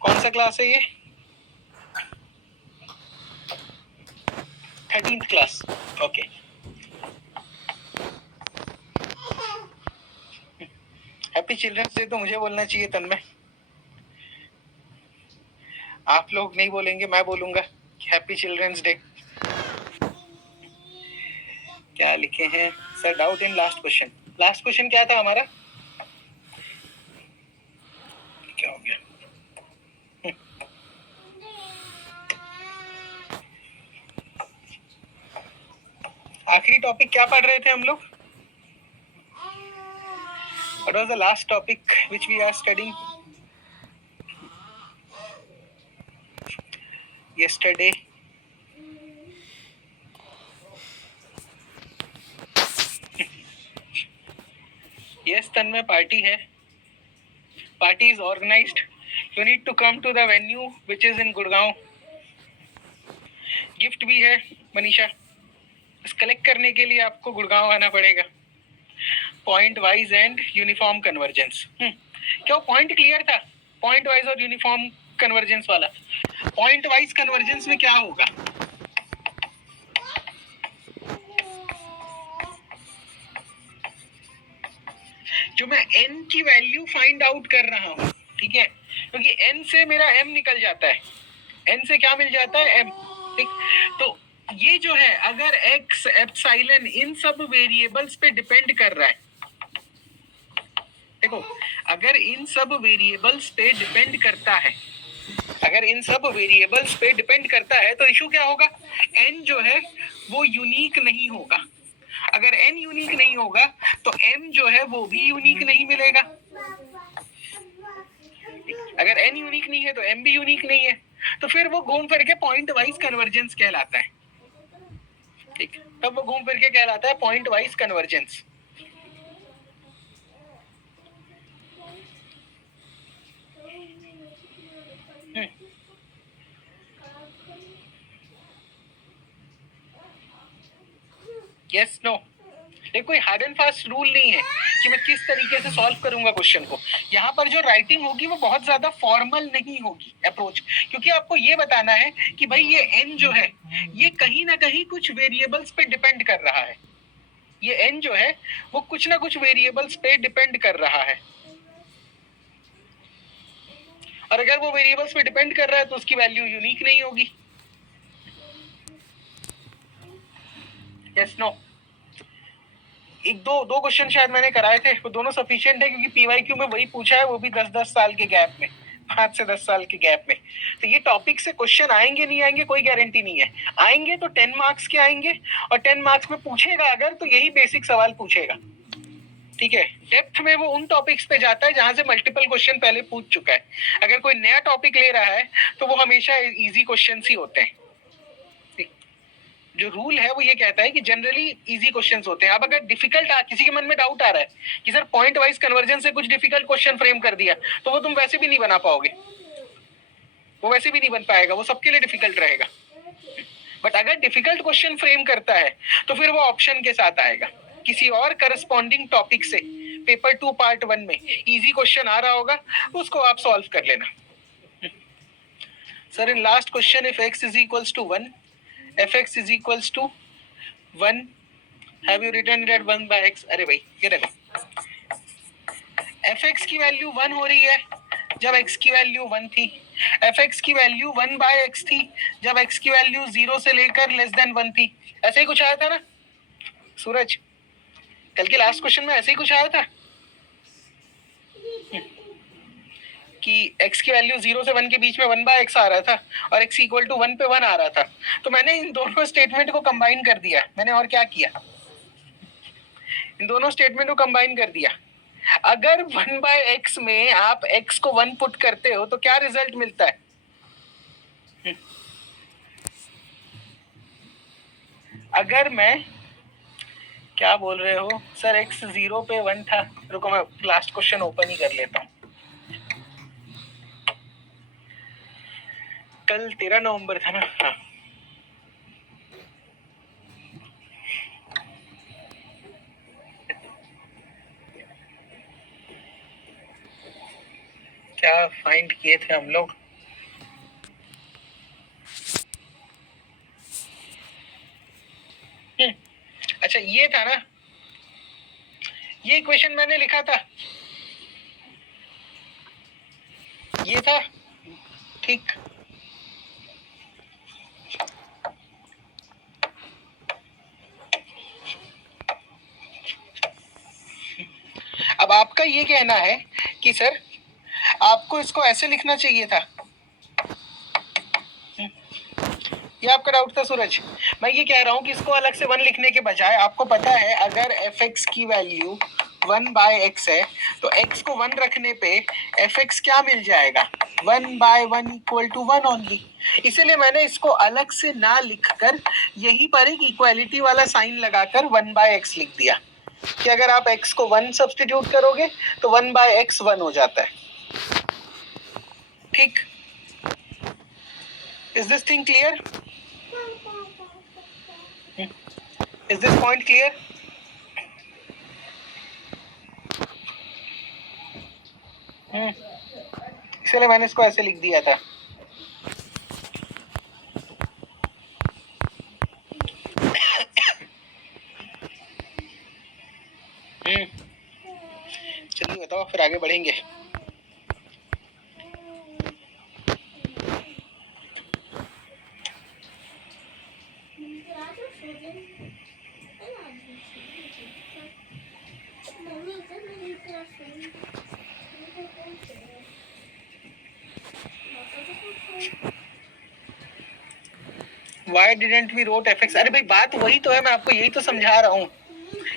कौन सा क्लास है ये? 13th class. Okay. Happy children's day तो मुझे बोलना चाहिए तन्मय, आप लोग नहीं बोलेंगे, मैं बोलूंगा हैप्पी चिल्ड्रंस डे। क्या लिखे हैं sir? Doubt in last question. Last question क्या था हमारा? क्या हो गया? आखिरी टॉपिक क्या पढ़ रहे थे हम लोग? What was the last topic which we are studying yesterday? Yes, Tanmay, party है। Party is organized. You need to come to the venue which is in Gurgaon. Gift भी है मनीषा, बस कलेक्ट करने के लिए आपको गुड़गांव आना पड़ेगा। Point wise and uniform convergence. क्या पॉइंट क्लियर था? पॉइंट वाइज और यूनिफॉर्म कन्वर्जेंस वाला। पॉइंट वाइज कन्वर्जेंस में क्या होगा? जो मैं n की वैल्यू फाइंड आउट कर रहा हूं, ठीक है, क्योंकि n से मेरा m निकल जाता है। n से क्या मिल जाता है? m। ठीक, तो ये जो है, अगर x एप्सिलॉन इन सब वेरिएबल्स पे डिपेंड कर रहा है, देखो, अगर इन सब वेरिएबल्स पे डिपेंड करता है, अगर इन सब वेरिएबल्स पे डिपेंड करता है, तो इशू क्या होगा? n जो है वो यूनिक नहीं होगा। अगर n यूनिक नहीं होगा तो m जो है वो भी यूनिक नहीं मिलेगा। अगर n यूनिक नहीं है तो m भी यूनिक नहीं है, तो फिर वो घूम फिर के पॉइंट वाइज कन्वर्जेंस कहलाता है। ठीक, तब वो घूम फिर के कहलाता है point wise convergence. Yes no, देखो कोई हार्ड एंड फास्ट रूल नहीं है कि मैं किस तरीके से सॉल्व करूंगा क्वेश्चन को। यहाँ पर जो राइटिंग होगी वो बहुत ज्यादा फॉर्मल नहीं होगी अप्रोच, क्योंकि आपको ये बताना है कि भाई ये n जो है ये कहीं ना कहीं कुछ वेरिएबल्स पे डिपेंड कर रहा है। ये n जो है वो कुछ ना कुछ वेरिएबल्स पे डिपेंड कर रहा है, और अगर वो वेरिएबल्स पे डिपेंड कर रहा है तो उसकी वैल्यू यूनिक नहीं होगी। यस नो, एक दो क्वेश्चन शायद मैंने कराए थे, वो दोनों सफिशिएंट है, क्योंकि पीवाईक्यू में वही पूछा है, वो भी 10-10 साल के गैप में, 5 से 10 साल के गैप में। तो ये टॉपिक से क्वेश्चन आएंगे नहीं आएंगे कोई गारंटी नहीं है। आएंगे तो 10 मार्क्स के आएंगे, और 10 मार्क्स में पूछेगा अगर, तो यही बेसिक सवाल पूछेगा। ठीक है, डेप्थ में वो उन टॉपिक्स पे जाता है जहां से मल्टीपल क्वेश्चन पहले पूछ चुका है। अगर कोई नया टॉपिक ले रहा है तो वो हमेशा इजी क्वेश्चन ही होते हैं। जो रूल है वो ये कहता है कि जनरली इजी क्वेश्चंस होते हैं। अब अगर डिफिकल्ट किसी के मन में डाउट आ रहा है कि सर पॉइंट वाइज कन्वर्जन से कुछ डिफिकल्ट क्वेश्चन फ्रेम कर दिया, तो वो तुम वैसे भी नहीं बना पाओगे, वो वैसे भी नहीं बन पाएगा, वो सबके लिए डिफिकल्ट रहेगा। बट अगर डिफिकल्ट क्वेश्चन फ्रेम करता है तो फिर वो ऑप्शन के साथ आएगा, किसी और करस्पॉन्डिंग टॉपिक से पेपर 2 पार्ट 1 में इजी क्वेश्चन आ रहा होगा, उसको आप सॉल्व कर लेना। Sir in last question if x is equals to 1, fx is equals to 1, have you written it 1 by x? अरे भाई ये देखो, fx की वैल्यू 1 हो रही है जब x की वैल्यू 1 थी, fx की वैल्यू 1 बाय x थी जब x की वैल्यू 0 से लेकर लेस देन 1 थी। ऐसे ही कुछ आया था ना सूरज? कल के लास्ट क्वेश्चन में ऐसे ही कुछ आया था कि x की वैल्यू 0 से 1 के बीच में 1 बाय x आ रहा था, और x इक्वल टू 1 पे 1 आ रहा था। तो मैंने इन दोनों स्टेटमेंट को कंबाइन कर दिया। मैंने और क्या किया, इन दोनों स्टेटमेंट को कंबाइन कर दिया। अगर 1 बाय x में आप x को 1 पुट करते हो तो क्या रिजल्ट मिलता है? अगर मैं, क्या बोल रहे हो सर, x 0 पे 1 था, रुको मैं लास्ट क्वेश्चन ओपन ही कर लेता हूं। कल 13 नवंबर था ना? हाँ, क्या फाइंड किए थे हम लोग? अच्छा ये था ना, ये इक्वेशन मैंने लिखा था, ये था, ठीक। अब आपका ये कहना है कि सर आपको इसको ऐसे लिखना चाहिए था, ये आपका डाउट था सूरज। मैं ये कह रहा हूँ कि इसको अलग से 1 लिखने के बजाय, आपको पता है अगर एफ एक्स की वैल्यू 1/x है तो x को 1 रखने पे एफ एक्स क्या मिल जाएगा, 1/1 इक्वल टू 1 ओनली। इसीलिए मैंने इसको अलग से ना लिखकर यहीं पर एक इक्वालिटी वाला साइन लगाकर 1/x लिख दिया कि अगर आप x को 1 सब्स्टिट्यूट करोगे तो 1/x 1 हो जाता है, ठीक। Is this thing clear? Is this point clear? इसलिए मैंने इसको ऐसे लिख दिया था। चलिए बताओ, फिर आगे बढ़ेंगे। Why didn't we wrote fx? अरे भाई बात वही तो है, मैं आपको यही तो समझा रहा हूँ।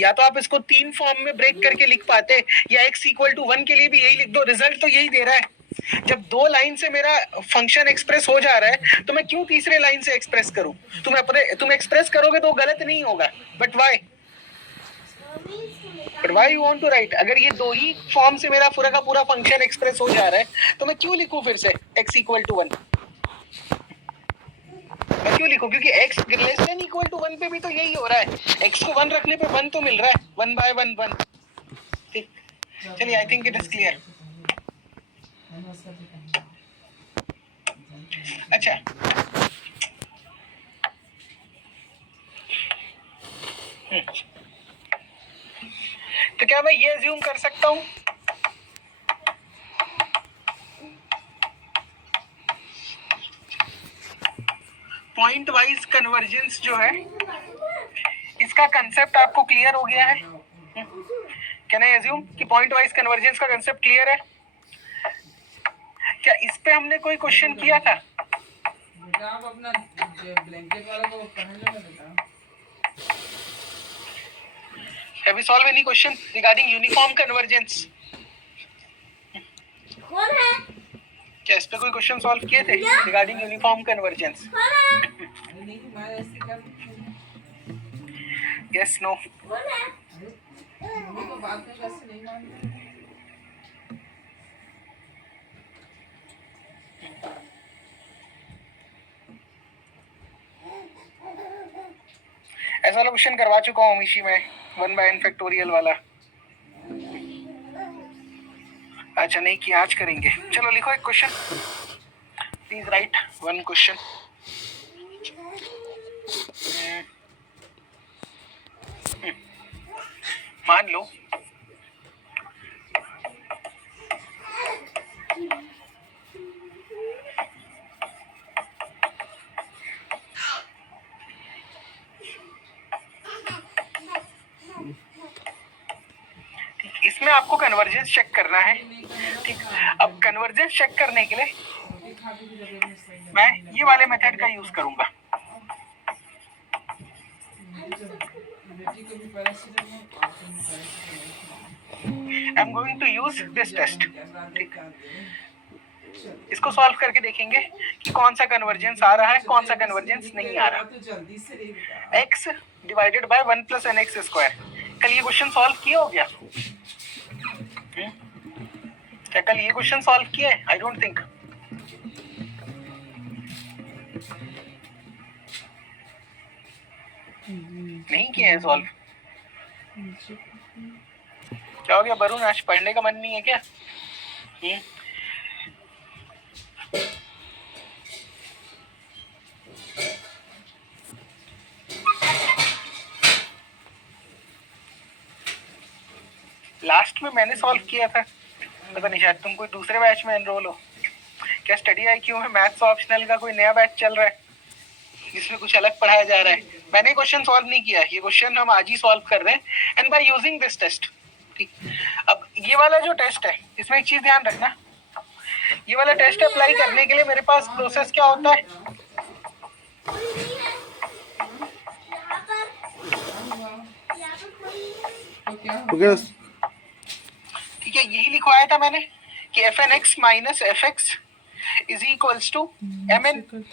या तो आप इसको 3 फॉर्म में ब्रेक करके लिख पाते, या x इक्वल टू 1 के लिए भी यही लिख दो, रिजल्ट तो यही दे रहा है। जब 2 लाइन से मेरा फंक्शन एक्सप्रेस हो जा रहा है तो मैं क्यों तीसरे लाइन से एक्सप्रेस करूं? तुम एक्सप्रेस करोगे तो गलत नहीं होगा, but why you want to write? अगर ये 2 ही फॉर्म से मेरा पूरा का पूरा फंक्शन एक्सप्रेस हो जा रहा है तो मैं क्यों लिखूं फिर से x इक्वल टू 1? मैं क्यों लिखूं? क्योंकि x less than equal to 1 पे भी तो यही हो रहा है, x को 1 रखने पे 1 तो मिल रहा है, 1/1 1। ठीक, चलिए, I think it is clear. अच्छा, तो क्या मैं ये अज्यूम कर सकता हूं पॉइंट वाइज कन्वर्जेंस जो है इसका कंसेप्ट आपको क्लियर हो गया है? कैन आई अज्यूम कि पॉइंट वाइज कन्वर्जेंस का कंसेप्ट क्लियर है? क्या इस पे हमने कोई क्वेश्चन किया था? बेटा आप अपना ब्लैंकेट वाला को पहन लो बेटा। Have we solved any question regarding uniform convergence? कौन है? क्या इस पे कोई क्वेश्चन सॉल्व किए थे regarding uniform convergence? Yes, no? ऐसा वाला क्वेश्चन करवा चुका हूँ मिशी में, 1/n फैक्टोरियल वाला। अच्छा नहीं किया, आज करेंगे। चलो लिखो एक क्वेश्चन, प्लीज राइट 1 क्वेश्चन। मान लो इसमें आपको कन्वर्जेंस चेक करना है, ठीक। अब कन्वर्जेंस चेक करने के लिए मैं ये वाले मेथड का यूज करूंगा। I am going to use this test, ठीक। इसको सॉल्व करके देखेंगे कि कौन सा कन्वर्जेंस आ रहा है, कौन सा कन्वर्जेंस नहीं आ रहा। x divided by 1 + nx square. कल ये क्वेश्चन सॉल्व किया हो गया? क्या कल ये क्वेश्चन सॉल्व किया है? I don't think. नहीं किए हैं सॉल्व। क्या हो गया वरुण, आज पढ़ने का मन नहीं है क्या? लास्ट में मैंने सॉल्व किया था, पता नहीं शायद तुम कोई दूसरे बैच में एनरोल हो क्या। स्टडी IQ में मैथ्स ऑप्शनल का कोई नया बैच चल रहा है जिसमें कुछ अलग पढ़ाया जा रहा है। मैंने क्वेश्चन सॉल्व नहीं किया, ये क्वेश्चन हम आज ही सॉल्व कर रहे हैं and by using this test. ठीक, अब ये वाला जो टेस्ट है इसमें एक चीज ध्यान रखना, ये वाला टेस्ट अप्लाई करने के लिए मेरे पास प्रोसेस क्या होता है। ठीक है, यही लिखवाया था मैंने कि fn x minus fx is equals to mn